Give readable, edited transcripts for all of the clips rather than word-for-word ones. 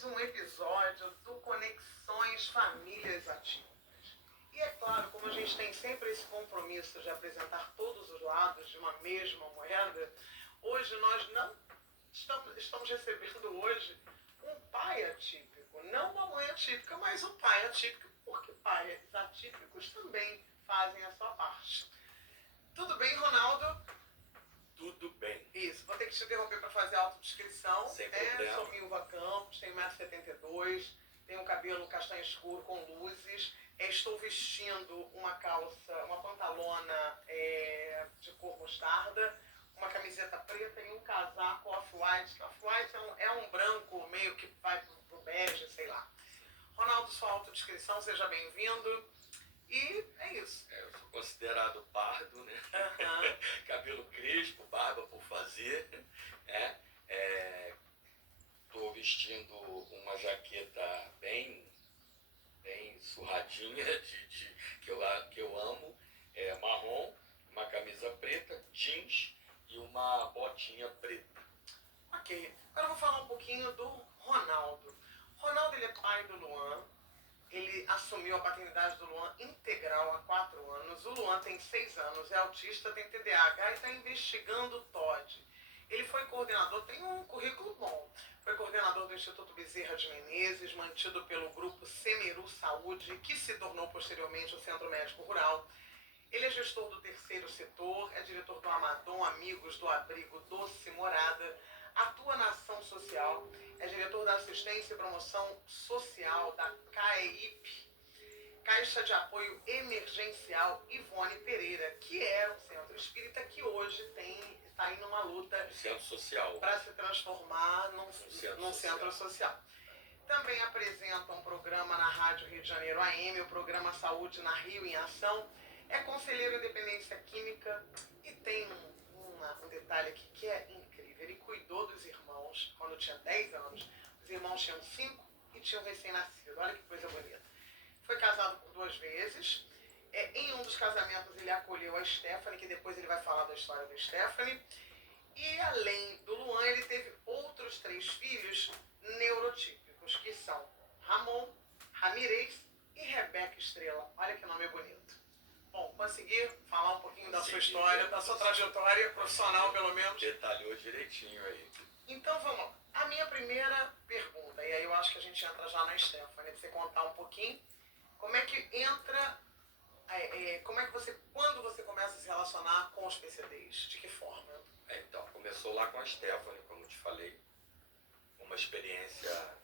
mais um episódio do Conexões Famílias Ativas. E é claro, como a gente tem sempre esse compromisso de apresentar todos os lados de uma mesma moeda, hoje nós não estamos recebendo hoje um pai atípico, não uma mãe atípica, mas um pai atípico, porque pais atípicos também fazem a sua parte. Tudo bem, Ronaldo? Tudo bem. Isso, vou ter que te interromper para fazer a autodescrição. Sem problema. Sou Milva Campos, tenho 1,72 m, tenho cabelo castanho escuro com luzes, estou vestindo uma calça, uma pantalona de cor mostarda, uma camiseta preta e um casaco off-white. Off-white é um branco meio que vai pro bege, sei lá. Ronaldo, sua autodescrição, seja bem-vindo. E é isso. Eu sou considerado pardo, né? Uhum. Cabelo crespo, barba por fazer. Tô vestindo uma jaqueta bem surradinha, que eu amo, marrom, uma camisa preta, jeans e uma botinha preta. Ok, agora eu vou falar um pouquinho do Ronaldo. Ronaldo, ele é pai do Luan. Ele assumiu a paternidade do Luan integral há 4 anos. O Luan tem 6 anos, é autista, tem TDAH e está investigando o TOD. Ele foi coordenador, tem um currículo bom. Foi coordenador do Instituto Bezerra de Menezes, mantido pelo grupo Semeru Saúde, que se tornou posteriormente o Centro Médico Rural. Ele é gestor do terceiro setor, é diretor do Amadon Amigos do Abrigo Doce Morada, atua na ação social, é diretor da assistência e promoção social da CAEIP, Caixa de Apoio Emergencial Ivone Pereira, que é um centro espírita que hoje está aí numa luta Centro social. para se transformar num centro social. Também apresenta um programa na Rádio Rio de Janeiro AM, o programa Saúde na Rio em Ação. É conselheiro em dependência química e tem um detalhe aqui que é incrível. Ele cuidou dos irmãos quando tinha 10 anos. Os irmãos tinham 5 e tinham recém-nascido. Olha que coisa bonita. Foi casado por 2 vezes. Em um dos casamentos ele acolheu a Stephanie, que depois ele vai falar da história da Stephanie. E além do Luan, ele teve outros 3 filhos neurotípicos, que são Ramon, Ramirez e Rebeca Estrela. Olha que nome bonito. Bom, consegui falar um pouquinho da sua história, da sua trajetória profissional, pelo menos. Detalhou direitinho aí. Então vamos lá. A minha primeira pergunta, e aí eu acho que a gente entra já na Stephanie, pra você contar um pouquinho, como é que entra, quando você começa a se relacionar com os PCDs? De que forma? Então, começou lá com a Stephanie, como eu te falei, uma experiência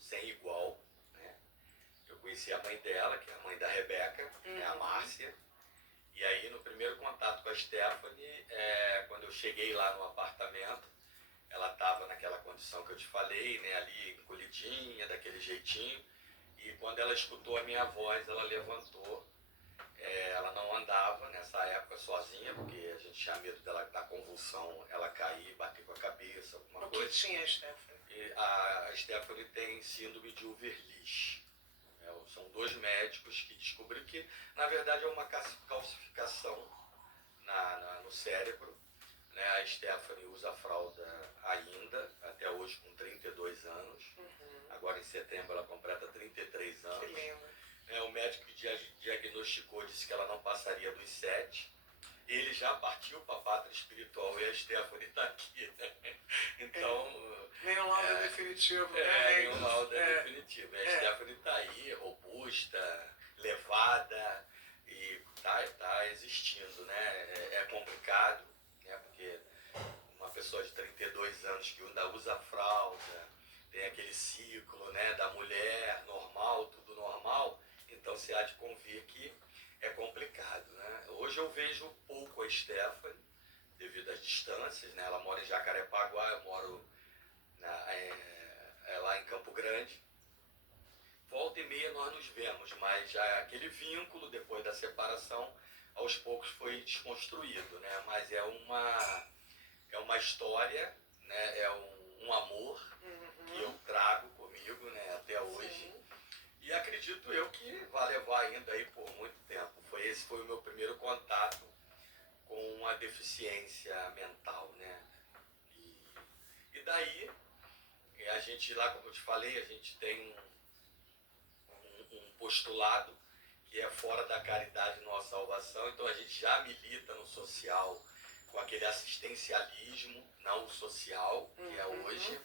sem igual, né? Eu conheci a mãe dela, que é a mãe da Rebeca, é a Márcia. E aí, no primeiro contato com a Stephanie, quando eu cheguei lá no apartamento, ela estava naquela condição que eu te falei, né, ali encolhidinha, daquele jeitinho. E quando ela escutou a minha voz, ela levantou. Ela não andava nessa época sozinha, porque a gente tinha medo dela dar convulsão, ela cair, bater com a cabeça, alguma coisa. O que tinha a Stephanie? E a Stephanie tem síndrome de Uverlich. São 2 médicos que descobriram que, na verdade, é uma calcificação no cérebro. Né? A Stephanie usa fralda ainda, até hoje com 32 anos. Agora em setembro ela completa 33 anos. Que lindo. O médico que diagnosticou disse que ela não passaria dos 7. Ele já partiu para a pátria espiritual e a Stephanie está aqui. Né? Então... Nenhum laudo é definitivo, né? Nenhum laudo é definitivo. A Stephanie está aí, robusta, levada e está existindo, né? É complicado, né? Porque uma pessoa de 32 anos que ainda usa fralda, tem aquele ciclo, né, da mulher, normal, tudo normal, então você há de convir que é complicado, né? Hoje eu vejo pouco a Stephanie, devido às distâncias, né? Ela mora em Jacarepaguá, eu moro lá em Campo Grande. Volta e meia nós nos vemos, mas aquele vínculo depois da separação, aos poucos foi desconstruído, né? Mas é uma história, né? É um amor que eu trago comigo, né? Até hoje. Sim. E acredito eu que vai levar ainda aí por muito tempo. Esse foi o meu primeiro contato com a deficiência mental, né? E daí a gente lá, como eu te falei, a gente tem um postulado que é fora da caridade nossa salvação, então a gente já milita no social com aquele assistencialismo, não o social, que é hoje,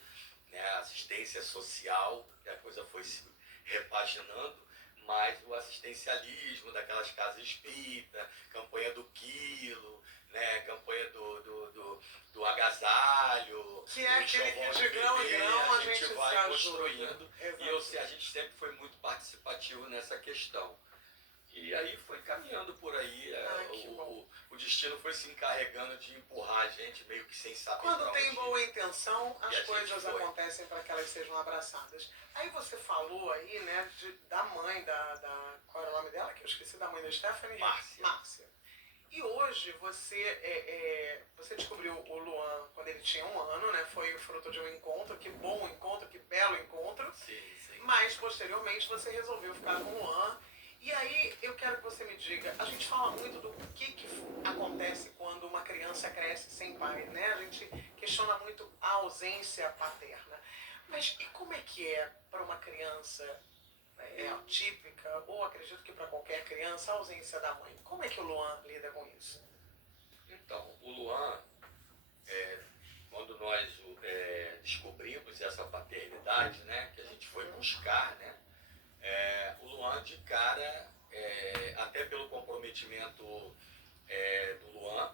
né, assistência social, que a coisa foi se repaginando, mas o assistencialismo daquelas casas espírita, campanha do quilo, né, campanha do agasalho, que é aquele que de grão em grão a gente vai construindo. E a gente sempre foi muito participativo nessa questão. E aí foi caminhando por aí, o destino foi se encarregando de empurrar a gente meio que sem saber. Quando tem boa intenção, as coisas acontecem para que elas sejam abraçadas. Aí você falou aí, né, da mãe qual era o nome dela? Que eu esqueci, da mãe da Stephanie? Márcia. E hoje você descobriu o Luan quando ele tinha 1 ano, né? Foi o fruto de um encontro, que bom encontro, que belo encontro. Sim. Mas posteriormente você resolveu ficar com o Luan. E aí eu quero que você me diga, a gente fala muito do que acontece quando uma criança cresce sem pai, né? A gente questiona muito a ausência paterna. Mas e como é que é para uma criança atípica, ou acredito que para qualquer criança, a ausência da mãe? Como é que o Luan lida com isso? Então, o Luan, quando nós descobrimos essa paternidade, né, que a gente foi buscar, né, o Luan de cara, até pelo comprometimento do Luan,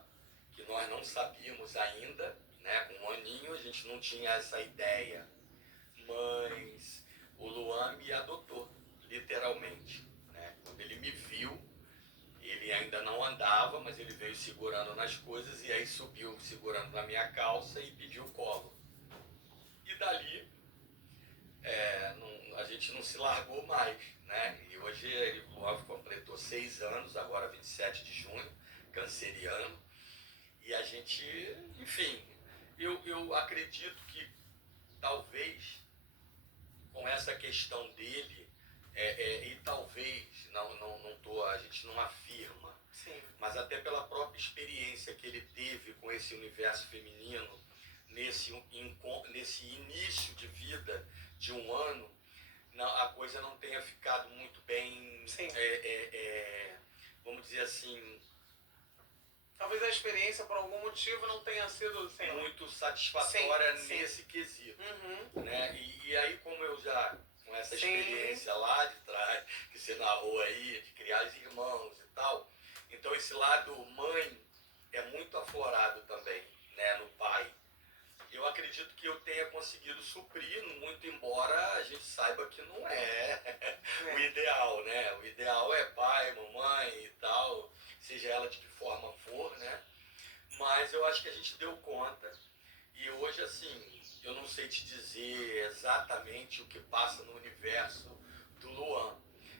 que nós não sabíamos ainda, né, com 1 aninho a gente não tinha essa ideia, mas o Luan me adotou, literalmente, né? Quando ele me viu, ele ainda não andava, mas ele veio segurando nas coisas e aí subiu segurando na minha calça e pediu colo. E dali a gente não se largou mais, né? E hoje o Luan completou 6 anos, agora 27 de junho, canceriano. E a gente, enfim, eu acredito que talvez com essa questão dele, e talvez, a gente não afirma, sim, mas até pela própria experiência que ele teve com esse universo feminino, nesse início de vida de 1 ano, a coisa não tenha ficado muito bem, vamos dizer assim... Talvez a experiência, por algum motivo, não tenha sido muito satisfatória nesse quesito. Né? E aí, como eu já, com essa experiência lá de trás, que você narrou aí, de criar os irmãos e tal, então esse lado mãe é muito aflorado também, né, no pai. Eu acredito que eu tenha conseguido suprir, muito embora a gente saiba que não é o ideal, né? O ideal é pai, mamãe e tal, seja ela de que forma for, né? Mas eu acho que a gente deu conta. E hoje, assim, eu não sei te dizer exatamente o que passa no universo do Luan,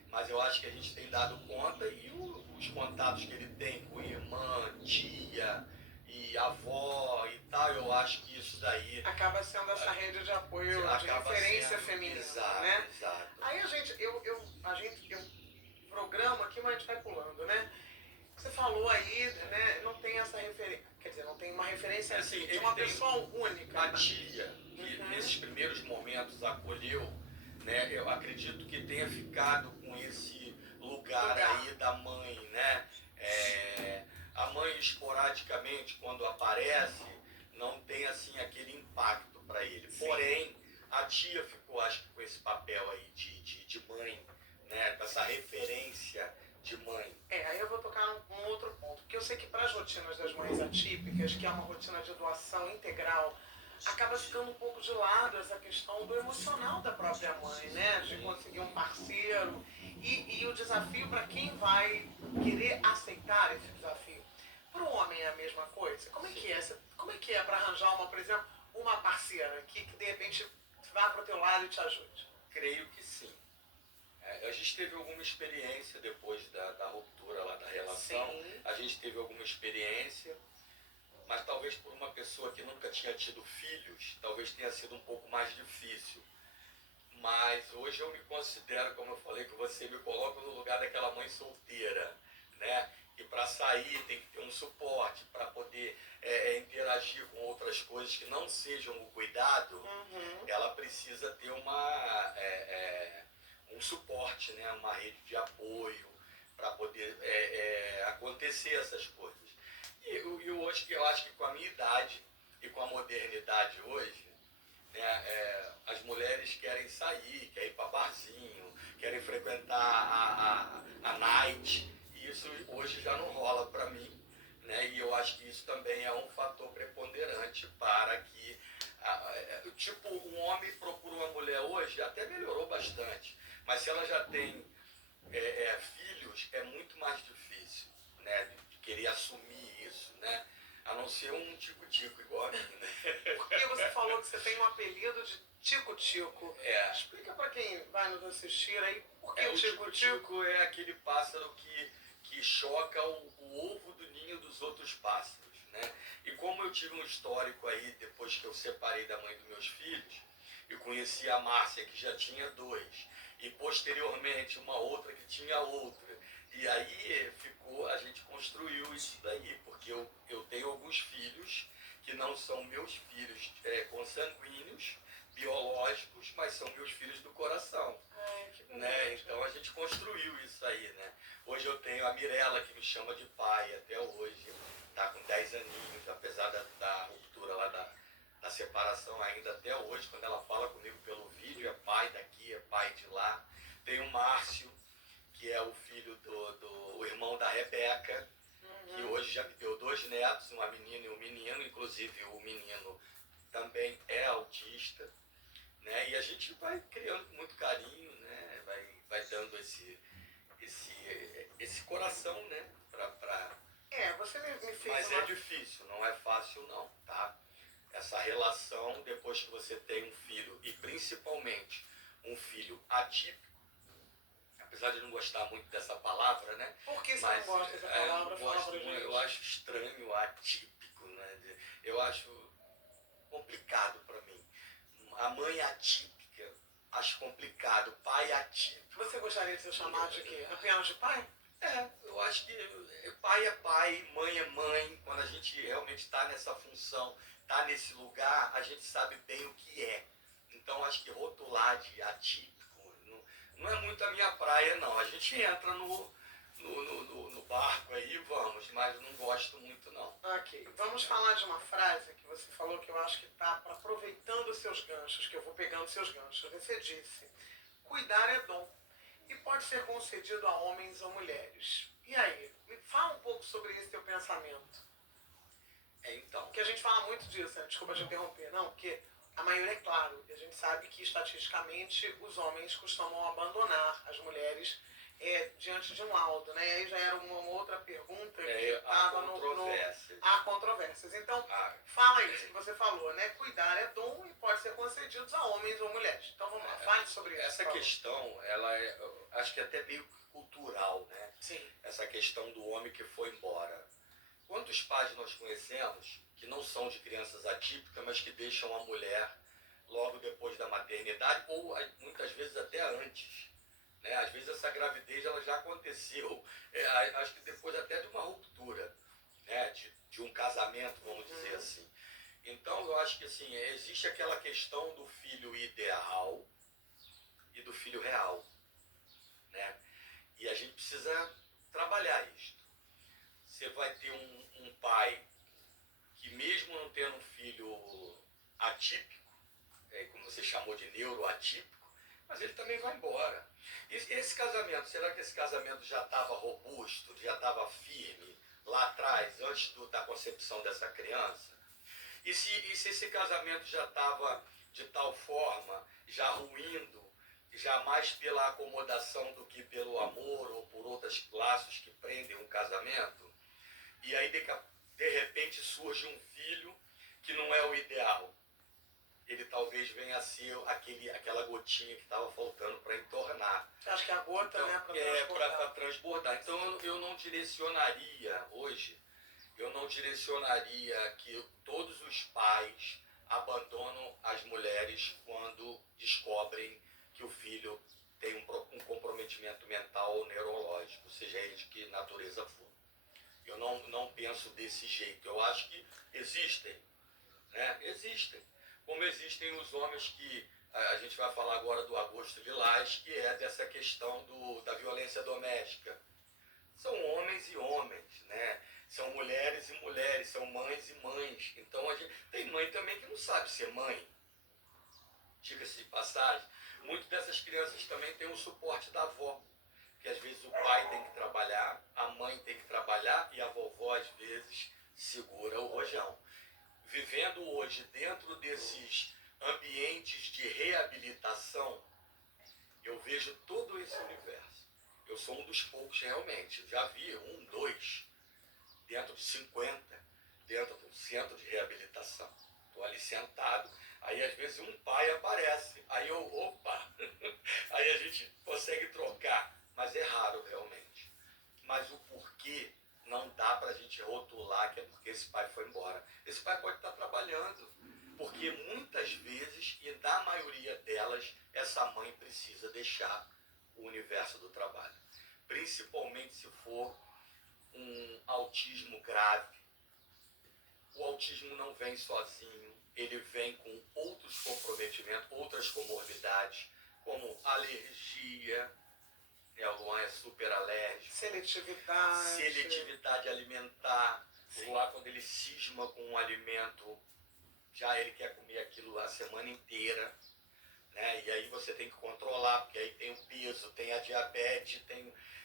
mas eu acho que a gente tem dado conta e os contatos que ele tem com irmã, tia e avó e tal, eu acho que isso daí... acaba sendo essa rede de apoio, de referência feminina, exato, né? Exato. Aí a gente programa aqui, mas a gente vai pulando, né? Você falou aí, né, não tem essa referência, quer dizer, não tem uma referência assim, de uma pessoa única. A tia, que nesses primeiros momentos acolheu, né, eu acredito que tenha ficado com esse lugar aí da mãe, né? A mãe esporadicamente, quando aparece, não tem assim aquele impacto para ele. Sim. Porém, a tia ficou, acho que, com esse papel aí de mãe, né, com essa referência de mãe. Aí eu vou tocar num outro ponto, porque eu sei que para as rotinas das mães atípicas, que é uma rotina de doação integral, acaba ficando um pouco de lado essa questão do emocional da própria mãe, né? De conseguir um parceiro e o desafio para quem vai querer aceitar esse desafio. Para o homem é a mesma coisa? Como é que é para arranjar por exemplo, uma parceira que de repente vá para o teu lado e te ajude? Creio que sim. A gente teve alguma experiência depois da ruptura lá da relação. Sim. A gente teve alguma experiência, mas talvez por uma pessoa que nunca tinha tido filhos, talvez tenha sido um pouco mais difícil. Mas hoje eu me considero, como eu falei, que você me coloca no lugar daquela mãe solteira, né? que para sair tem que ter um suporte, para poder interagir com outras coisas que não sejam o cuidado, ela precisa ter um suporte, né? Uma rede de apoio para poder acontecer essas coisas. E hoje, eu acho que com a minha idade e com a modernidade hoje, né, as mulheres querem sair, querem ir para barzinho, querem frequentar a night, e isso hoje já não rola para mim, né? E eu acho que isso também é um fator preponderante para que, tipo, um homem procura uma mulher hoje, até melhorou bastante, mas se ela já tem filhos, é muito mais difícil, né, de querer assumir isso, né? A não ser um tico-tico igual a mim, né? Porque você falou que você tem um apelido de Tico-Tico. Explica para quem vai nos assistir aí por que o Tico-Tico é aquele pássaro que choca o ovo do ninho dos outros pássaros, né? E como eu tive um histórico aí, depois que eu separei da mãe dos meus filhos, eu conheci a Márcia, que já tinha 2, e posteriormente uma outra que tinha outra. E aí a gente construiu isso daí, porque eu tenho alguns filhos que não são meus filhos consanguíneos, biológicos, mas são meus filhos do coração. Né? Então a gente construiu isso aí, né? Hoje eu tenho a Mirella, que me chama de pai até hoje, está com 10 aninhos, apesar da ruptura lá da separação ainda até hoje, quando ela fala comigo pelo vídeo, é pai daqui, é pai de lá. Tem o Márcio, que é o filho o irmão da Rebeca, que hoje já me deu 2 netos, uma menina e um menino, inclusive o menino também é autista, né? E a gente vai criando com muito carinho, né? Vai dando esse coração, né? Você me fez Mas é difícil, não é fácil não, tá? Essa relação, depois que você tem um filho, e principalmente um filho atípico, apesar de não gostar muito dessa palavra, né? Por que você não gosta dessa palavra? Eu acho estranho, atípico, né? Eu acho complicado para mim. A mãe atípica, acho complicado. Pai atípico. Você gostaria de ser chamado de quê? Apenas de pai? Eu acho que pai é pai, mãe é mãe. Quando a gente realmente está nessa função, está nesse lugar, a gente sabe bem o que é. Então acho que rotular de atípico não é muito a minha praia, não. A gente entra no barco aí, vamos, mas não gosto muito, não. Ok, vamos falar de uma frase que você falou que eu acho que está aproveitando os seus ganchos, que eu vou pegando seus ganchos. Você disse, cuidar é dom e pode ser concedido a homens ou mulheres. E aí, me fala um pouco sobre esse teu pensamento. Então. Porque a gente fala muito disso, né? Desculpa te interromper, não, porque a maioria é claro, e a gente sabe que estatisticamente os homens costumam abandonar as mulheres diante de um laudo, né? E aí já era uma outra pergunta que estava há controvérsias. Então, fala isso que você falou, né? Cuidar é dom e pode ser concedido a homens ou mulheres. Então vamos lá, fale sobre isso. Essa questão, ela acho que é até meio cultural, né? Sim. Essa questão do homem que foi embora. Quantos pais nós conhecemos que não são de crianças atípicas, mas que deixam a mulher logo depois da maternidade, ou muitas vezes até antes? Né? Às vezes essa gravidez ela já aconteceu, acho que depois até de uma ruptura, né? de um casamento, vamos dizer assim. Então eu acho que assim, existe aquela questão do filho ideal e do filho real. Né? E a gente precisa trabalhar isto. Você vai ter um pai que mesmo não tendo um filho atípico, como você chamou de neuroatípico, mas ele também vai embora. E esse casamento, será que esse casamento já estava robusto, já estava firme lá atrás, antes da concepção dessa criança? E se esse casamento já estava de tal forma, já ruindo, já mais pela acomodação do que pelo amor ou por outros laços que prendem um casamento, e aí de repente surge um filho que não é o ideal. Ele talvez venha a ser aquela gotinha que estava faltando para entornar. Acho que a gota, então, né, para transbordar. Então eu não direcionaria hoje, que todos os pais abandonam as mulheres quando descobrem que o filho tem um comprometimento mental ou neurológico, seja ele de que natureza for. Eu não penso desse jeito. Eu acho que existem, né? Existem. Como existem os homens que a gente vai falar agora do Agosto Lilás, que é dessa questão da violência doméstica. São homens e homens, né? São mulheres e mulheres, são mães e mães. Então a gente tem mãe também que não sabe ser mãe. Diga-se de passagem, muitas dessas crianças também têm o suporte da avó, que às vezes o pai tem que trabalhar, a mãe tem que trabalhar e a vovó às vezes segura o rojão. Vivendo hoje dentro desses ambientes de reabilitação, eu vejo todo esse universo. Eu sou um dos poucos realmente. Já vi 1, 2, dentro de 50, dentro de um centro de reabilitação. Estou ali sentado, aí às vezes um pai aparece, aí opa, aí a gente consegue trocar, mas é raro realmente. Mas o porquê não dá para a gente rotular que é porque esse pai foi embora. Esse pai pode estar trabalhando, porque muitas vezes, e na maioria delas, essa mãe precisa deixar o universo do trabalho. Principalmente se for um autismo grave. O autismo não vem sozinho, ele vem com outros comprometimentos, outras comorbidades, como alergia, o Luan é super alérgico. Seletividade alimentar. O Luan, quando ele cisma com um alimento, já ele quer comer aquilo a semana inteira. Né? E aí você tem que controlar, porque aí tem o peso, tem a diabetes,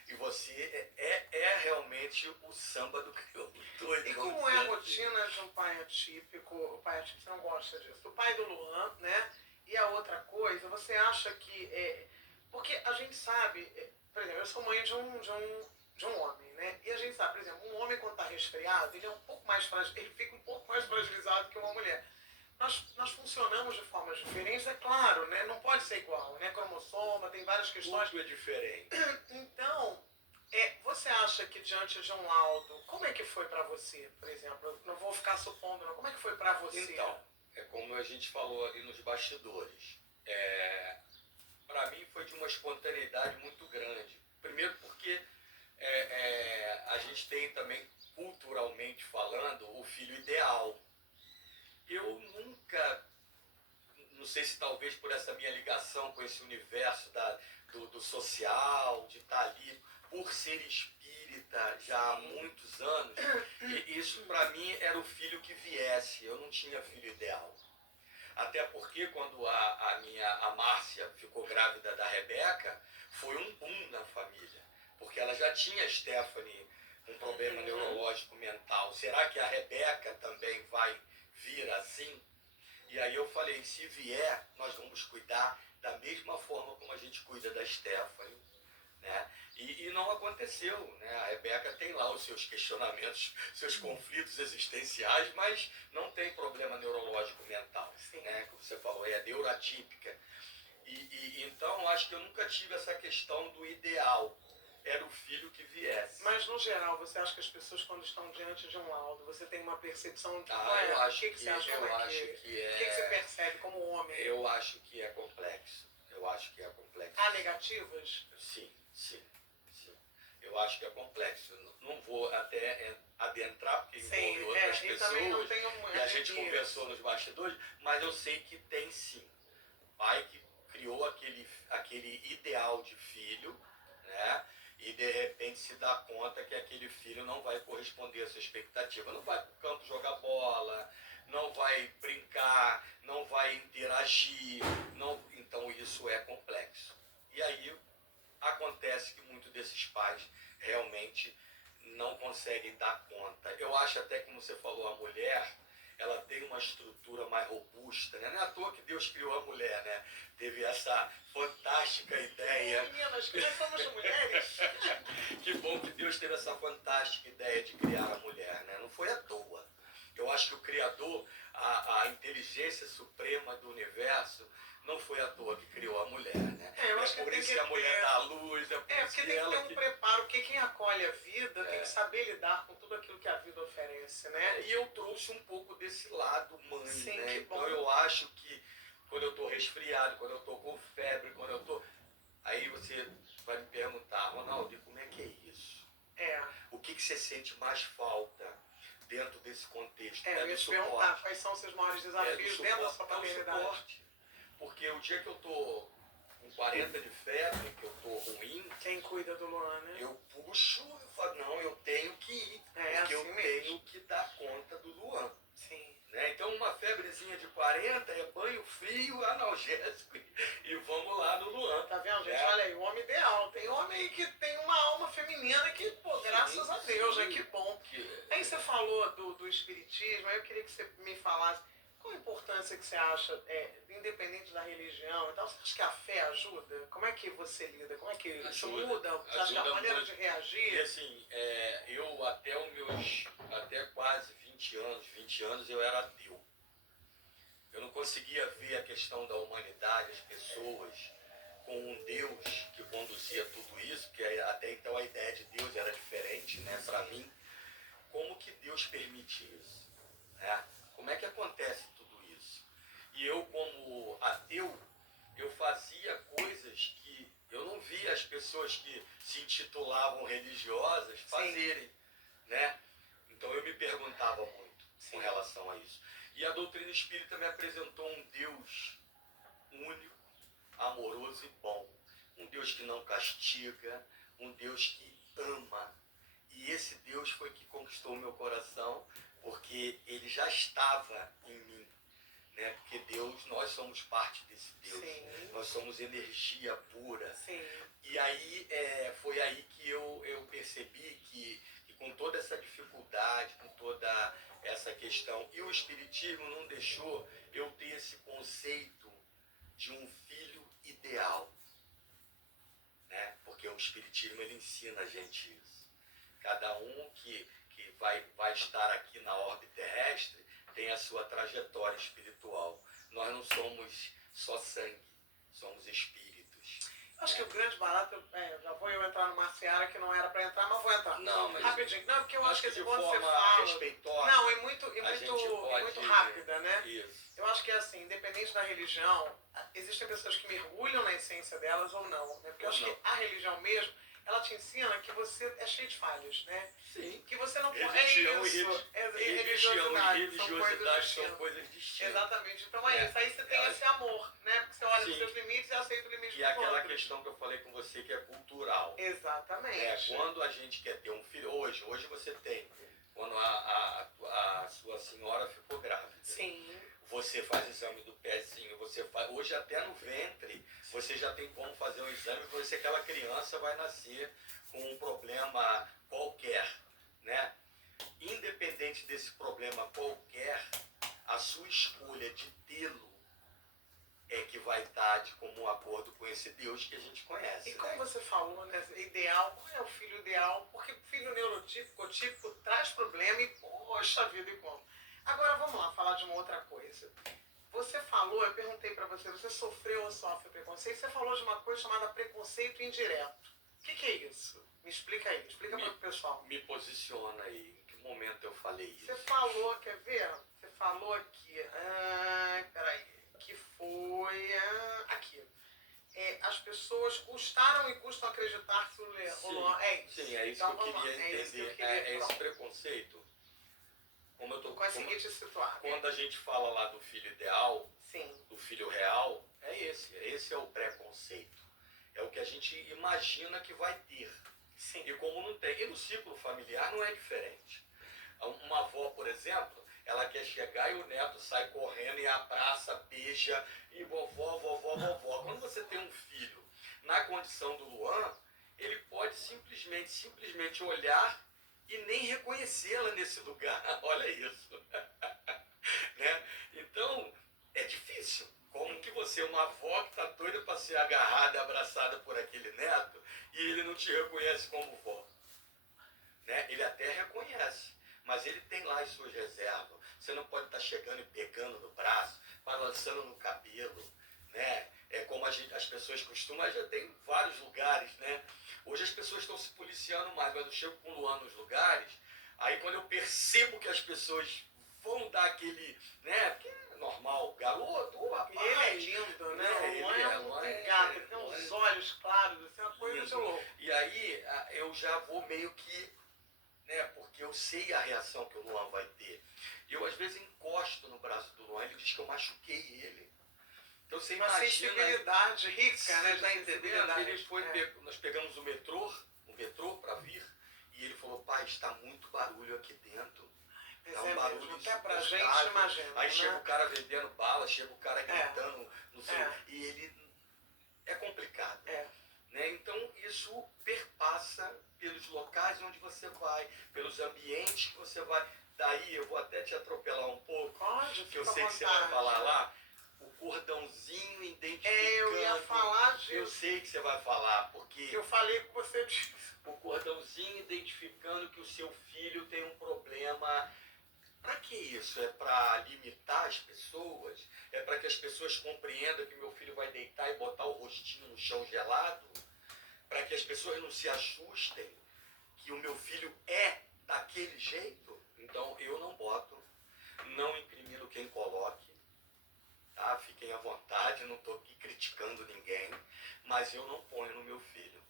e você é realmente o samba do crioulo doido. E como é a rotina de um pai atípico? O pai atípico, você não gosta disso. O pai do Luan, né? E a outra coisa, você acha que... porque a gente sabe, por exemplo, eu sou mãe de um homem, né? E a gente sabe, por exemplo, um homem quando está resfriado, ele é um pouco mais ele fica um pouco mais fragilizado que uma mulher. Nós funcionamos de formas diferentes, é claro, né? Não pode ser igual, né? Cromossoma, tem várias questões. Tudo é diferente. Então, você acha que diante de um laudo, como é que foi para você, por exemplo? Eu não vou ficar supondo, não. Como é que foi para você? Então, é como a gente falou ali nos bastidores. Para mim foi de uma espontaneidade muito grande. Primeiro porque a gente tem também, culturalmente falando, o filho ideal. Eu nunca, não sei se talvez por essa minha ligação com esse universo do social, de estar ali, por ser espírita já há muitos anos, e isso para mim era o filho que viesse, eu não tinha filho ideal. Até porque quando a Márcia ficou grávida da Rebeca, foi um boom na família, porque ela já tinha a Stephanie com problema neurológico mental. Será que a Rebeca também vai vir assim? E aí eu falei, se vier, nós vamos cuidar da mesma forma como a gente cuida da Stephanie, né? E não aconteceu, né? A Rebeca tem lá os seus questionamentos, seus conflitos existenciais, mas não tem problema neurológico mental, né? Como você falou, é neuroatípica. Então, acho que eu nunca tive essa questão do ideal. Era o filho que viesse. Mas, no geral, você acha que as pessoas, quando estão diante de um laudo, você tem uma percepção de eu acho que você acha? Eu acho que é... O que você percebe como homem? Eu acho que é complexo. Eu acho que é complexo. Há negativas? Sim. Eu acho que é complexo. Não vou até adentrar, porque envolve outras pessoas. E a gente conversou nos bastidores, mas eu sei que tem sim. Pai que criou aquele ideal de filho, né? E de repente se dá conta que aquele filho não vai corresponder à sua expectativa. Não vai para o campo jogar bola, não vai brincar, não vai interagir. Então isso é complexo. E aí acontece que muitos desses pais realmente não conseguem dar conta. Eu acho até, como você falou, a mulher, ela tem uma estrutura mais robusta, né? Não é à toa que Deus criou a mulher, né? Teve essa fantástica ideia. Meninas, nós somos mulheres. Que bom que Deus teve essa fantástica ideia de criar a mulher, né? Não foi à toa. Eu acho que o Criador, a inteligência suprema do universo, não foi à toa que criou a mulher, né? É por isso que a mulher dá a luz, porque tem que ter um preparo, porque quem acolhe a vida tem que saber lidar com tudo aquilo que a vida oferece, né? E eu trouxe um pouco desse lado mãe, sim, né? Então eu acho que quando eu tô resfriado, quando eu tô com febre, quando eu tô... Aí você vai me perguntar, Ronaldo, como é que é isso? O que você sente mais falta dentro desse contexto? Eu ia do te perguntar suporte. quais são os seus maiores É do desafios dentro da sua suporte. É o paternidade. suporte. Porque o dia que eu tô com 40 de febre, que eu tô ruim, Quem cuida do Luan, né? eu puxo, eu falo, não, eu tenho que ir. Porque assim eu mesmo. tenho que dar conta do Luan. Sim. Né? Então uma febrezinha de 40 é banho frio, analgésico e vamos lá no Luan. Tá vendo, gente? Olha aí, o homem ideal. Tem homem aí que tem uma alma feminina que, pô, graças a Deus, né? Que bom. Aí você falou do espiritismo, aí eu queria que você me falasse qual a importância que você acha, independente da religião e tal, você acha que a fé ajuda? Como é que você lida? Como é que isso muda? Você acha que a maneira de reagir? E assim, eu até quase 20 anos eu era ateu. Eu não conseguia ver a questão da humanidade, as pessoas, com um Deus que conduzia tudo isso, porque até então a ideia de Deus era diferente, né, para mim. Como que Deus permite isso? Né? Como é que acontece tudo isso? E eu, como ateu, eu fazia coisas que eu não via as pessoas que se intitulavam religiosas fazerem, né? Então eu me perguntava muito com relação a isso. E a doutrina espírita me apresentou um Deus único, amoroso e bom. Um Deus que não castiga, um Deus que ama. E esse Deus foi que conquistou o meu coração, porque ele já estava em mim. Né? Porque Deus, nós somos parte desse Deus. Sim. Nós somos energia pura. Sim. E aí foi aí que eu percebi que com toda essa dificuldade, com toda essa questão, e o Espiritismo não deixou eu ter esse conceito de um filho ideal. Né? Porque o Espiritismo ele ensina a gente isso. Cada um que vai estar aqui na órbita terrestre tem a sua trajetória espiritual. Nós não somos só sangue, somos espíritos. Acho que o grande barato, já vou eu entrar numa seara que não era para entrar, mas vou entrar. Não, mas rapidinho. Não, porque eu acho que de quando forma você fala... respeitosa. Não, é muito rápida, né? Isso. Eu acho que é assim, independente da religião, existem pessoas que mergulham na essência delas ou não, né? Porque eu acho que a religião mesmo, ela te ensina que você é cheio de falhas, né? Sim. Que você não pode... Religião religiosidade são coisas distintas. Exatamente. Então é isso. Aí você tem esse amor, né? Porque você olha os seus limites e aceita o limite do outro. E aquela questão que eu falei com você que é cultural. Exatamente. Quando a gente quer ter um filho, hoje você tem, quando a sua senhora ficou grávida. Sim. Você faz o exame do pezinho, hoje até no ventre, você já tem como fazer um exame, para ver se aquela criança vai nascer com um problema qualquer, né? Independente desse problema qualquer, a sua escolha de tê-lo é que vai estar de comum acordo com esse Deus que a gente conhece. E como você falou, né, ideal, qual é o filho ideal? Porque o filho neurotípico, típico, traz problema e, poxa vida, e como? Agora vamos lá falar de uma outra coisa. Você falou, eu perguntei para você sofreu ou sofre preconceito? Você falou de uma coisa chamada preconceito indireto. O que é isso? Me explica aí, explica para o pessoal. Me posiciona aí, em que momento eu falei isso? Você falou, quer ver? Você falou aqui, peraí, que foi aqui. As pessoas custaram e custam acreditar que o Luan é isso. Sim, é isso então, que eu queria entender. É esse preconceito. Como eu tô conseguir te situar. Quando a gente fala lá do filho ideal, sim, do filho real, esse é o preconceito. É o que a gente imagina que vai ter. Sim. E como não tem. E no ciclo familiar não é diferente. Uma avó, por exemplo, ela quer chegar e o neto sai correndo e abraça, beija, e vovó, vovó, vovó. Quando você tem um filho na condição do Luan, ele pode simplesmente olhar e nem reconhecê-la nesse lugar. Olha isso. Né? Então, é difícil. Como que você, uma avó que está doida para ser agarrada e abraçada por aquele neto, e ele não te reconhece como vó? Né? Ele até reconhece, mas ele tem lá as suas reservas. Você não pode estar chegando e pegando no braço, balançando no cabelo, né? É como as pessoas costumam, já tem vários lugares, né? Hoje as pessoas estão se policiando mais, mas eu chego com o Luan nos lugares, aí quando eu percebo que as pessoas vão dar aquele, né? Porque é normal, garoto, rapaz. E ele é lindo, né? O Luan é um gato, ele tem uns olhos claros, assim, uma coisa de louco. E aí eu já vou meio que né? Porque eu sei a reação que o Luan vai ter. Eu, às vezes, encosto no braço do Luan, ele diz que eu machuquei ele. Então, você Uma imagina... sensibilidade rica, né? Você tá entendendo? Nós pegamos o metrô para vir, e ele falou, pai, está muito barulho aqui dentro. Tá um barulho mesmo, até pra gente, insuportável. imagina. Aí né? chega o cara vendendo bala, chega o cara gritando, não sei, e ele... É complicado. Né? Então, isso perpassa pelos locais onde você vai, pelos ambientes que você vai. Daí, eu vou até te atropelar um pouco, Pode, que eu sei que você vai falar lá, o cordãozinho identificando... eu ia falar disso. Eu sei que você vai falar, porque... Eu falei com você disso. O cordãozinho identificando que o seu filho tem um problema... Para que isso? É para limitar as pessoas? É para que as pessoas compreendam que meu filho vai deitar e botar o rostinho no chão gelado? Para que as pessoas não se assustem que o meu filho é daquele jeito? Então eu não boto, não incrimino quem coloque, tá? Fiquem à vontade, não estou aqui criticando ninguém, mas eu não ponho no meu filho,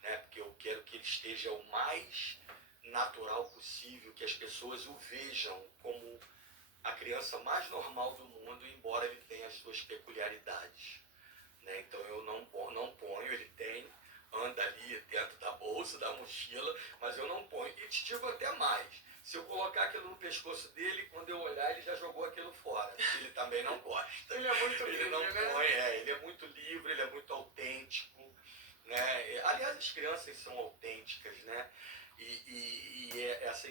né? Porque eu quero que ele esteja o mais natural possível, que as pessoas o vejam como a criança mais normal do mundo, embora ele tenha as suas peculiaridades, né? Então eu não ponho, ele tem, anda ali dentro da bolsa, da mochila, mas eu não ponho. E te digo até mais, se eu colocar aquilo no pescoço dele, quando eu olhar, ele já jogou aquilo fora. Ele também não gosta. Ele é muito livre, ele não né? põe, ele é muito livre, ele é muito autêntico, né? Aliás, as crianças são autênticas, né?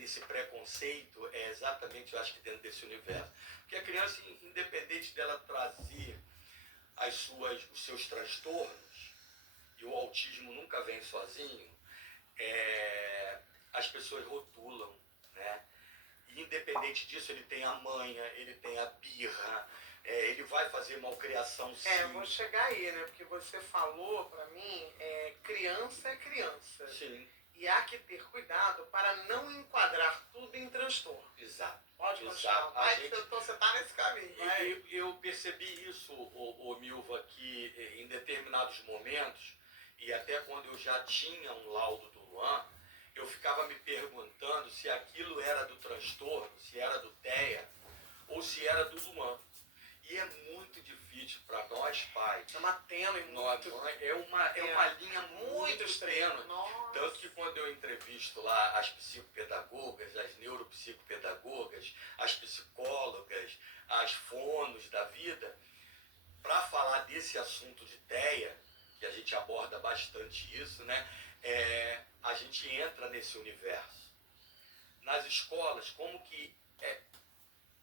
Esse preconceito é exatamente, eu acho que dentro desse universo. Porque a criança, independente dela trazer os seus transtornos, e o autismo nunca vem sozinho, as pessoas rotulam, né? E independente disso, ele tem a manha, ele tem a birra, ele vai fazer malcriação sim. Eu vou chegar aí, né? Porque você falou pra mim, criança é criança. Sim. E há que ter cuidado para não enquadrar tudo em transtorno. Exato. Pode continuar. Então você está nesse caminho. Eu percebi isso, Milva, que em determinados momentos, e até quando eu já tinha um laudo do Luan, eu ficava me perguntando se aquilo era do transtorno, se era do TEA, ou se era do Luan. E é muito difícil para nós pais. É uma tênue muito. É uma linha muito tênue. Tanto que quando eu entrevisto lá as psicopedagogas, as neuropsicopedagogas, as psicólogas, as fonos da vida, para falar desse assunto de TEA, que a gente aborda bastante isso, né? A gente entra nesse universo. Nas escolas, como que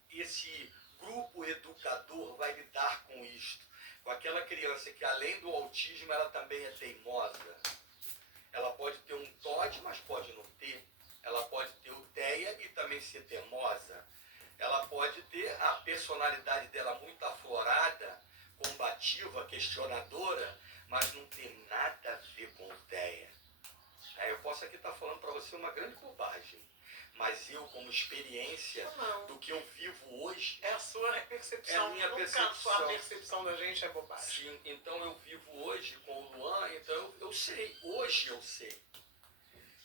esse grupo educador vai lidar com isto? Com aquela criança que, além do autismo, ela também é teimosa. Ela pode ter um TOD, mas pode não ter. Ela pode ter o TEA e também ser teimosa. Ela pode ter a personalidade dela muito aflorada, combativa, questionadora, mas não tem nada a ver com o TEA. Eu posso aqui estar falando para você uma grande bobagem, mas eu, como experiência do que eu vivo hoje... É a sua percepção. É a minha percepção. A sua percepção da gente é bobagem. Sim, então eu vivo hoje com o Luan, então eu sei, hoje eu sei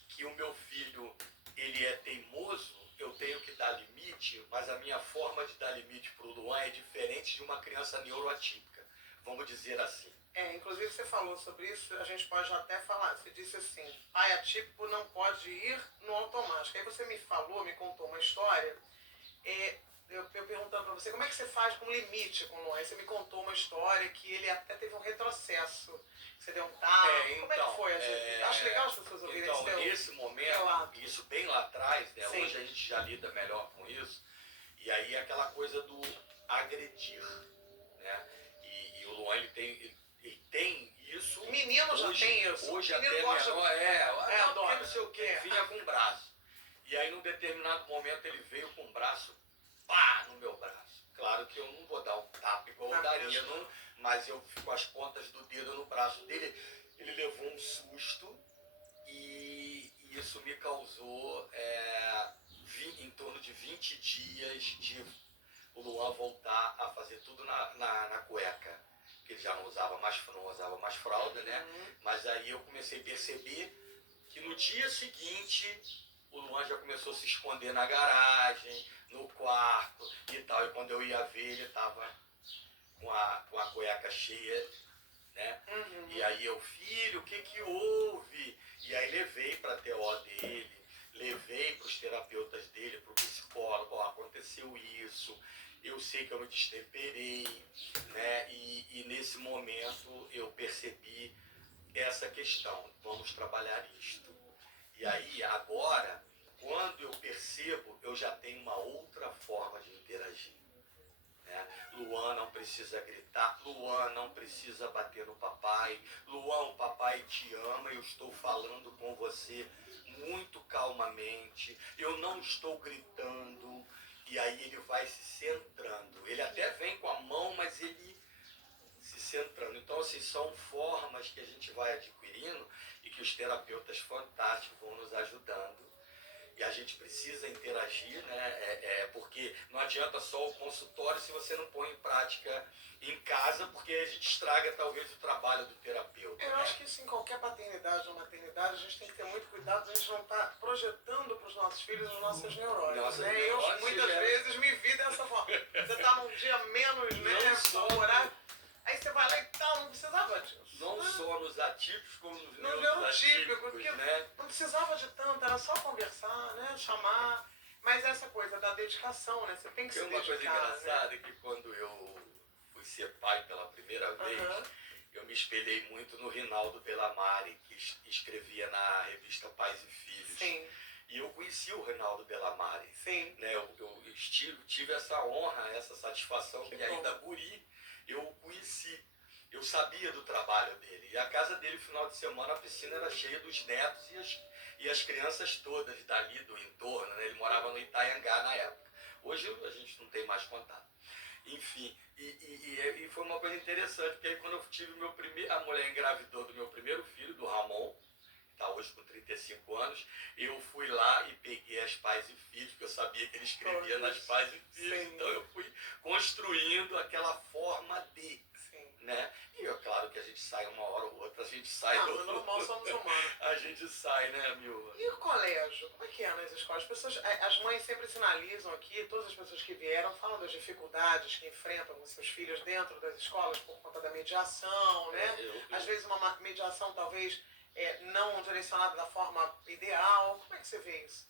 que o meu filho, ele é teimoso, eu tenho que dar limite, mas a minha forma de dar limite para o Luan é diferente de uma criança neuroatípica, vamos dizer assim. Inclusive você falou sobre isso, a gente pode até falar, você disse assim, pai atípico não pode ir no automático. Aí você me contou uma história, eu perguntando para você, como é que você faz com limite com o Luan? Aí você me contou uma história que ele até teve um retrocesso, você deu um tapa, como é que foi? Acho legal as pessoas ouvirem isso. Então, nesse momento, isso bem lá atrás, né, hoje a gente já lida melhor com isso, e aí é aquela coisa do agredir, né? E o Luan, ele tem isso. O menino já tem isso. Hoje até menor, porque não sei o que, vinha com o braço. E aí, num determinado momento, ele veio com o braço, pá, no meu braço. Claro que eu não vou dar um tapa igual eu daria, mas eu fico com as pontas do dedo no braço dele. Ele levou um susto e isso me causou em torno de 20 dias de o Luan voltar a fazer tudo na cueca. Que ele já não usava mais fralda, né? Mas aí eu comecei a perceber que no dia seguinte o o Luan já começou a se esconder na garagem, no quarto e tal. E quando eu ia ver, ele estava com a cueca cheia, né? E aí eu, filho, o que que houve? E aí levei para a TO dele, levei para os terapeutas dele, para o psicólogo, ó, aconteceu isso, eu sei que eu me destemperei, né? E nesse momento eu percebi essa questão, vamos trabalhar isto. E aí agora, quando eu percebo, eu já tenho uma outra forma de interagir. Né? Luan não precisa gritar, Luan não precisa bater no papai, Luan, o papai te ama, eu estou falando com você muito calmamente, eu não estou gritando, e aí ele vai se centrando. Ele até vem com a mão, mas ele se centrando. Então, assim, são formas que a gente vai adquirindo e que os terapeutas fantásticos vão nos ajudando. E a gente precisa interagir, né? Porque não adianta só o consultório se você não põe em prática em casa, porque a gente estraga talvez o trabalho do terapeuta. Eu acho que isso em qualquer paternidade ou maternidade, a gente tem que ter muito cuidado, a gente não tá projetando para os nossos filhos as nossas neuroses, né? Eu muitas vezes me vi dessa forma. Você tá num dia menos, né? Só horário. Aí você vai lá e tal, não precisava disso. Não só nos atípicos, como nos neurotípicos, porque né? Não precisava de tanto, era só conversar, né? Chamar. Mas essa coisa da dedicação, né? Você tem que se dedicar. Uma coisa engraçada, né? Que quando eu fui ser pai pela primeira vez, eu me espelhei muito no Rinaldo Bellamare, que escrevia na revista Pais e Filhos. Sim. E eu conheci o Rinaldo Bellamare. Sim. Né? Eu tive essa honra, essa satisfação que ainda guri eu o conheci. Eu sabia do trabalho dele. E a casa dele, final de semana, a piscina era cheia dos netos e as crianças todas dali do entorno. Né? Ele morava no Itaiangá na época. Hoje a gente não tem mais contato. Enfim, e foi uma coisa interessante, porque aí quando eu tive a mulher engravidou do meu primeiro filho, do Ramon, que está hoje com 35 anos, eu fui lá e peguei as Pais e Filhos, porque eu sabia que ele escrevia nas Pais e Filhos. Sim. Então eu fui construindo aquela forma de... Né? E é claro que a gente sai uma hora ou outra, a gente sai normal, somos humanos. A gente sai, né, Milva? E o colégio? Como é que é nas escolas? As mães sempre sinalizam aqui, todas as pessoas que vieram falam das dificuldades que enfrentam com seus filhos dentro das escolas por conta da mediação, né? Às vezes uma mediação talvez não direcionada da forma ideal. Como é que você vê isso?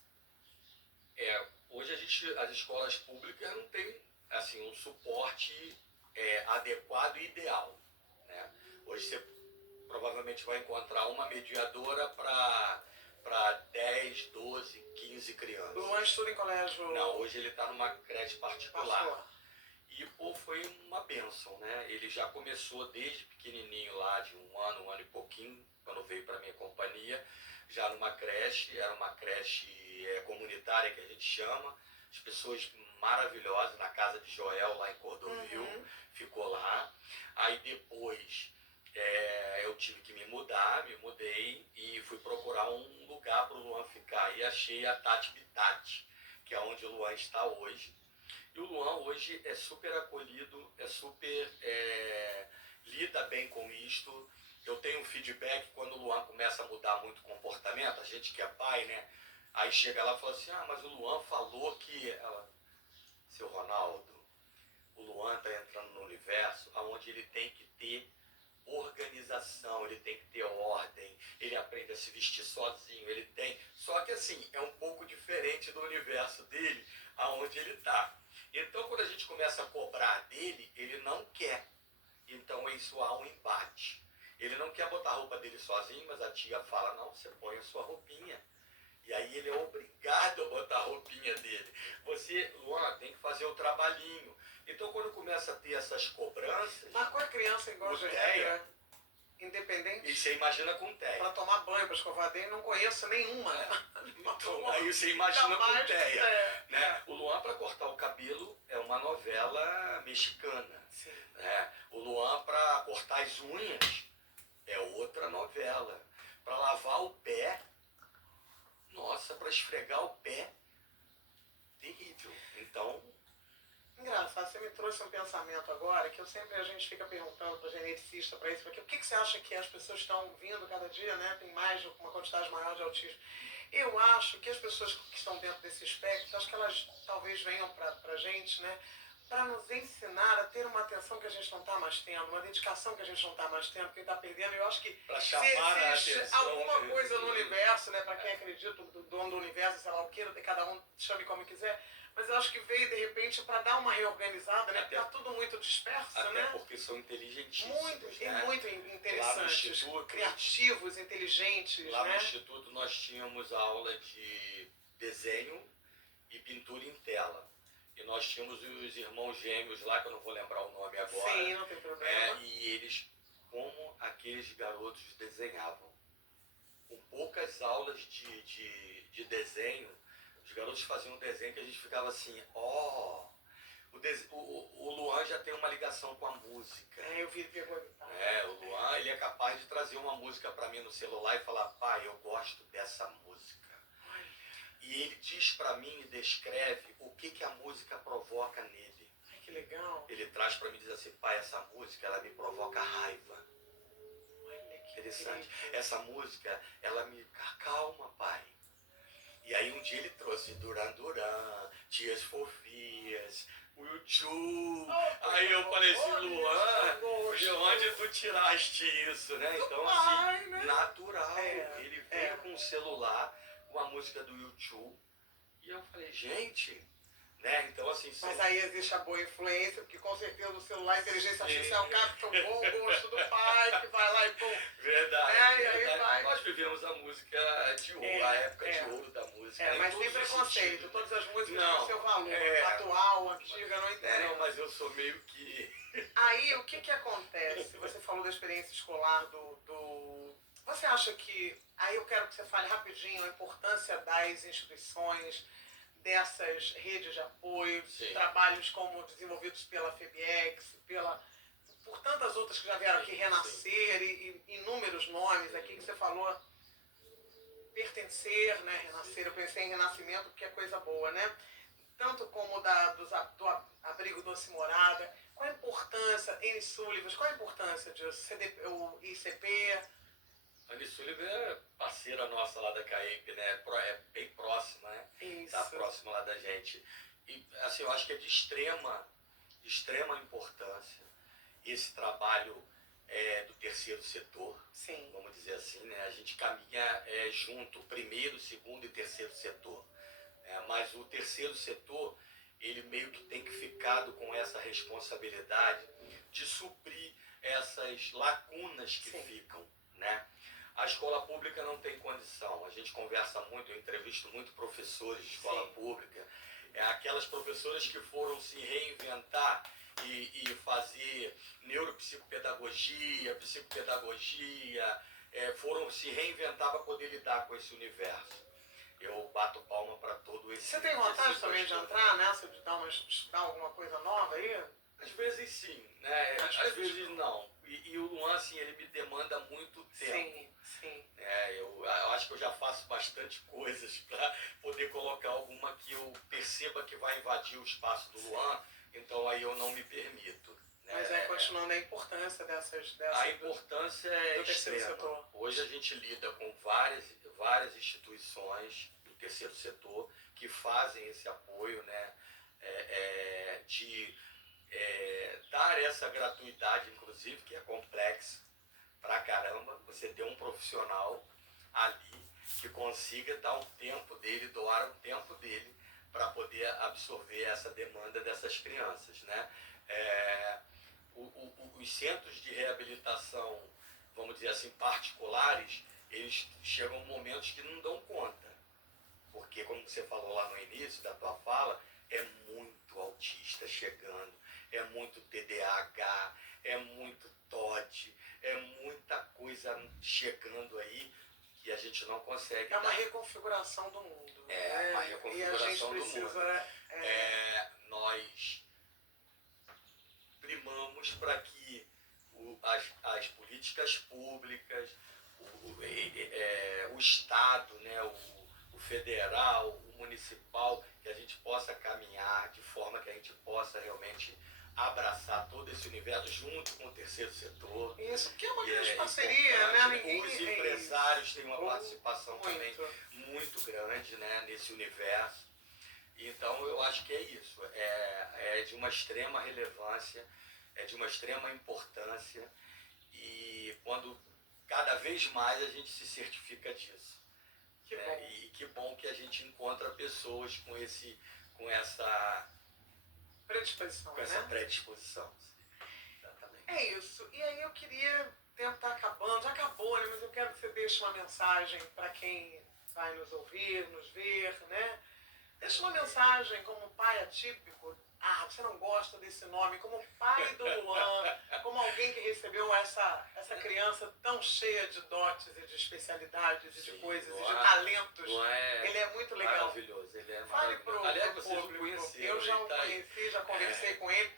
Hoje as escolas públicas não têm assim, um suporte adequado e ideal. Né? Hoje você provavelmente vai encontrar uma mediadora para 10, 12, 15 crianças. O Luan estuda em colégio? Não, hoje ele está numa creche particular. E foi uma bênção, né? Ele já começou desde pequenininho lá, de um ano e pouquinho, quando veio para minha companhia, já numa creche, era uma creche comunitária que a gente chama, as pessoas maravilhosas, na casa de Joel, lá em Cordovil, ficou lá. Aí depois eu tive que me mudei e fui procurar um lugar para o Luan ficar. E achei a Tati Bitati, que é onde o Luan está hoje. E o Luan hoje é super acolhido, lida bem com isto. Eu tenho um feedback quando o Luan começa a mudar muito o comportamento, a gente que é pai, né? Aí chega lá e fala assim, mas o Luan falou que... Seu Ronaldo, o Luan está entrando no universo onde ele tem que ter organização, ele tem que ter ordem, ele aprende a se vestir sozinho, ele tem... Só que assim, é um pouco diferente do universo dele, aonde ele está. Então, quando a gente começa a cobrar dele, ele não quer. Então, isso há um embate. Ele não quer botar a roupa dele sozinho, mas a tia fala, não, você põe a sua roupinha. E aí ele é obrigado a botar a roupinha dele. Você, Luan, tem que fazer o trabalhinho. Então, quando começa a ter essas cobranças... Mas qual é criança igual a Teia? Independente? E você imagina com Teia. Para tomar banho, para escovar dente, não conheço nenhuma. Então, aí você imagina com Teia. Né? O Luan, para cortar o cabelo, é uma novela mexicana. Sim. Né? O Luan, para cortar as unhas, é outra novela. Para lavar o pé... Nossa, para esfregar o pé, terrível. Então... Engraçado, você me trouxe um pensamento agora, que a gente fica perguntando para geneticista, para isso, porque o que você acha que as pessoas estão vindo cada dia, né? Tem uma quantidade maior de autismo. Eu acho que as pessoas que estão dentro desse espectro, acho que elas talvez venham para a gente, né? Para nos ensinar a ter uma atenção que a gente não está mais tendo, uma dedicação que a gente não está mais tendo, que está perdendo. Eu acho que Para se chamar a existe atenção. alguma coisa no universo, né, para quem acredita, o dono do universo, sei lá o que, cada um chame como quiser, mas eu acho que veio de repente para dar uma reorganizada, né? Porque está tudo muito disperso, até né? porque são inteligentíssimos. Muito, né? muito interessantes, criativos, inteligentes. Lá né? no Instituto nós tínhamos aula de desenho e pintura em tela. E nós tínhamos os irmãos gêmeos lá, que eu não vou lembrar o nome agora. Sim, não tem problema. E eles, como aqueles garotos desenhavam. Com poucas aulas de desenho, os garotos faziam um desenho que a gente ficava assim, o Luan já tem uma ligação com a música. Eu vi perguntar. O Luan, ele é capaz de trazer uma música para mim no celular e falar, pai, eu gosto dessa música. E ele diz para mim e descreve o que a música provoca nele. Ai, que legal. Ele traz para mim e diz assim, pai, essa música, ela me provoca raiva. Olha que interessante. incrível. Essa música, ela me acalma, pai. E aí um dia ele trouxe Duran Duran, Tears for Fears, U2. Aí eu falei assim, Luan, de onde tu tiraste isso, né? Então assim, natural. Ele veio com o celular, com a música do U2. E eu falei, gente, né? Então assim... Mas aí existe a boa influência, porque com certeza o celular, a inteligência artificial capta o bom gosto do pai, que vai lá e pum. Verdade. E aí vai. Nós vivemos a música de ouro, a época de ouro da música. Mas tem preconceito, todas as músicas têm seu valor. Atual, antiga, não interessa. Não, mas eu sou meio que... Aí, o que acontece? Você falou da experiência escolar Você acha que... Aí eu quero que você fale rapidinho a importância das instituições, dessas redes de apoio, de trabalhos como desenvolvidos pela FEBEX, por tantas outras que já vieram aqui, Renascer e inúmeros nomes aqui que você falou. Pertencer, né? Renascer, eu pensei em renascimento porque é coisa boa, né? Tanto como do abrigo Doce Morada. Qual a importância, Anne Sullivan, qual a importância disso? O ICP? A Anne Sullivan é parceira nossa lá da CAEP, né? É bem próxima, né? Isso. Tá próxima lá da gente. E assim, eu acho que é de extrema importância esse trabalho do terceiro setor. Sim. Vamos dizer assim, né? A gente caminha junto, primeiro, segundo e terceiro setor. Mas o terceiro setor, ele meio que tem que ficado com essa responsabilidade de suprir essas lacunas que ficam, né? A escola pública não tem condição. A gente conversa muito, eu entrevisto muito professores de escola pública. Aquelas professoras que foram se reinventar e fazer neuropsicopedagogia, psicopedagogia, foram se reinventar para poder lidar com esse universo. Eu bato palma para todo esse... Você tem vontade também de entrar nessa, de estudar alguma coisa nova aí? Às vezes sim, né? Às vezes não. E o Luan, assim, ele me demanda muito tempo. Sim. Eu acho que eu já faço bastante coisas para poder colocar alguma que eu perceba que vai invadir o espaço do Luan, então aí eu não me permito. Mas continuando a importância dessas a importância é terceiro extrema. Setor. Hoje a gente lida com várias instituições do terceiro setor que fazem esse apoio, né? De dar essa gratuidade, inclusive, que é complexo pra caramba, você ter um profissional ali que consiga dar o tempo dele, doar o tempo dele para poder absorver essa demanda dessas crianças, né? Os centros de reabilitação, vamos dizer assim, particulares, eles chegam momentos que não dão conta, porque como você falou lá no início da tua fala, é muito autista chegando, é muito TDAH, é muito TOD, é muita coisa chegando aí que a gente não consegue. É uma reconfiguração do mundo. Uma reconfiguração do mundo. Nós primamos para que as políticas públicas, o Estado, né, o federal, o municipal, que a gente possa caminhar de forma que a gente possa realmente abraçar todo esse universo junto com o terceiro setor. Isso, que é uma grande parceria, né? Os empresários têm uma participação também muito. muito grande, né, nesse universo. Então eu acho que é isso, é de uma extrema relevância, é de uma extrema importância, e quando cada vez mais a gente se certifica disso. Que bom. E que bom que a gente encontra pessoas com essa predisposição, com essa predisposição. Exatamente. É isso. E aí eu queria, o tempo está acabando, já acabou, né? Mas eu quero que você deixe uma mensagem para quem vai nos ouvir, nos ver, né? Deixa uma mensagem como pai atípico. Ah, você não gosta desse nome, como pai do Luan, como alguém que recebeu essa criança tão cheia de dotes e de especialidades e de coisas e de talentos. Ele é muito legal. Maravilhoso, ele é Fale pro público. Eu já o conheci, já conversei com ele.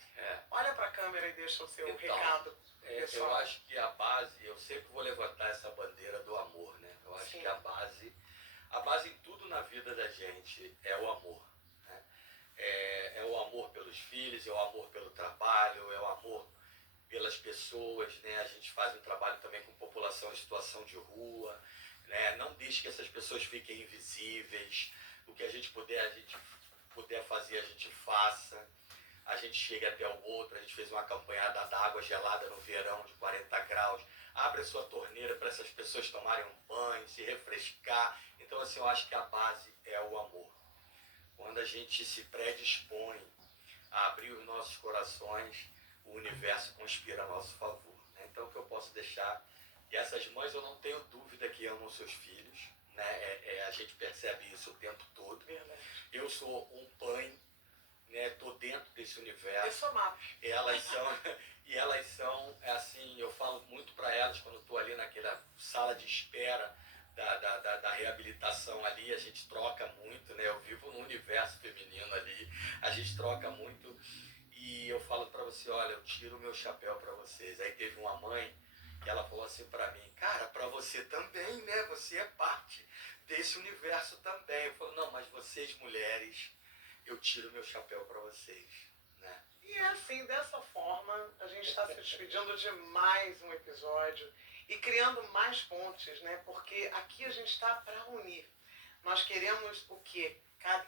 Olha para a câmera e deixa o seu recado. Eu acho que a base, eu sempre vou levantar essa bandeira do amor, né? Eu acho que a base em tudo na vida da gente é o amor. Né? É o amor pelos filhos, é o amor pelo trabalho, é o amor pelas pessoas, né? A gente faz um trabalho também com população em situação de rua, né? Não deixe que essas pessoas fiquem invisíveis. O que a gente puder fazer, a gente faça. A gente chega até o outro. A gente fez uma campanhada d'água gelada no verão de 40 graus. Abre a sua torneira para essas pessoas tomarem um banho, se refrescar. Então, assim, eu acho que a base é o amor. Quando a gente se predispõe a abrir os nossos corações, o universo conspira a nosso favor. Né? Então, o que eu posso deixar... E essas mães, eu não tenho dúvida que amam seus filhos. Né? A gente percebe isso o tempo todo. Eu sou um pai, né? Tô dentro desse universo. Eu sou MAP. Elas são, assim, eu falo muito para elas quando estou ali naquela sala de espera da reabilitação ali, a gente troca muito, né? Eu vivo num universo feminino ali, a gente troca muito, e eu falo para você, olha, eu tiro o meu chapéu para vocês. Aí teve uma mãe que ela falou assim para mim, cara, para você também, né? Você é parte desse universo também. Eu falo, não, mas vocês mulheres, eu tiro meu chapéu para vocês, né? E é assim, dessa forma, a gente está se despedindo de mais um episódio e criando mais pontes, né? Porque aqui a gente está para unir. Nós queremos o quê?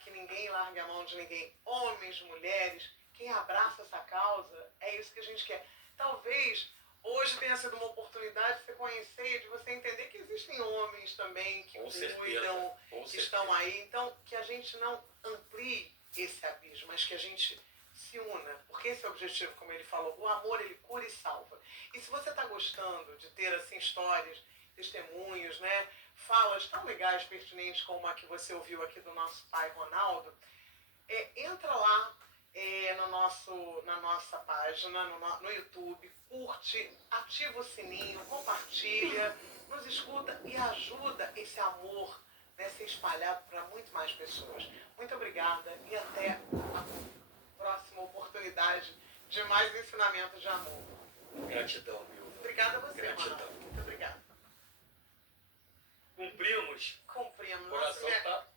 Que ninguém largue a mão de ninguém. Homens, mulheres, quem abraça essa causa, é isso que a gente quer. Talvez hoje tenha sido uma oportunidade de você conhecer, de você entender que existem homens também que cuidam, que estão aí. Então, que a gente não amplie esse abismo, mas que a gente se una, porque esse é o objetivo, como ele falou, o amor ele cura e salva. E se você está gostando de ter assim histórias, testemunhos, né, falas tão legais, pertinentes como a que você ouviu aqui do nosso pai Ronaldo, entra lá na nossa página, no YouTube, curte, ativa o sininho, compartilha, nos escuta e ajuda esse amor, né, ser espalhado para muito mais pessoas. Muito obrigada e até a próxima oportunidade de mais ensinamentos de amor. Gratidão, Milva. Obrigada a você, Gratidão. Ronaldo. Muito obrigada. Cumprimos. Cumprimos. O coração está